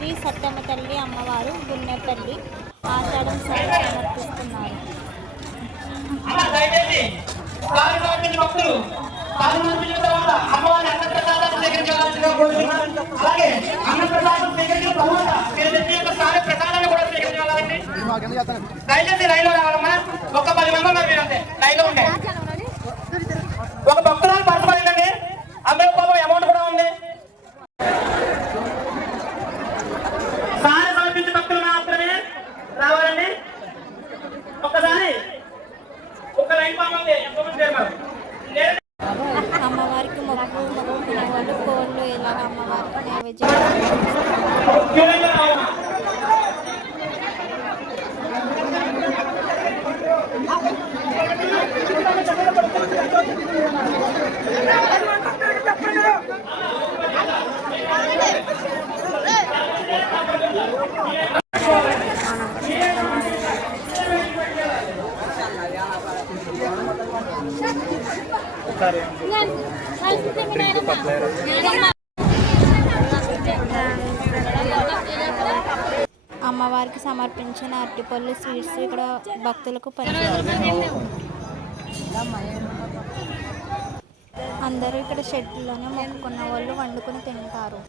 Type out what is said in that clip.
శ్రీ సత్యమ్మ తల్లి అమ్మవారు గున్నె తల్లి ఆషాఢం సారి సమర్పిస్తున్నారు. దయచేసి రైలు రావాలమ్మా. ఒక 10 మంది ఉన్నారు మీరంటే రైలు ఉంటే ఒక భక్తురాలు పరచబడిందండి. అందరూ పాపం అమౌంట్ కూడా ఉంది. సారి సమర్పించే భక్తులు మాత్రమే రావాలండి. ఒక్కసారి ఒక లైన్ పాపండి. ఎంతమంది అమ్మవారికి మొక్కుకునే వాళ్ళు కోళ్ళు ఇలా అమ్మవారికి నైవేద్యం. అమ్మవారికి సమర్పించిన అరటిపళ్ళు స్వీట్స్ ఇక్కడ భక్తులకు పంచారు. అందరూ ఇక్కడ షెడ్లోనే మొక్కుకున్న వాళ్ళు వండుకొని తింటారు.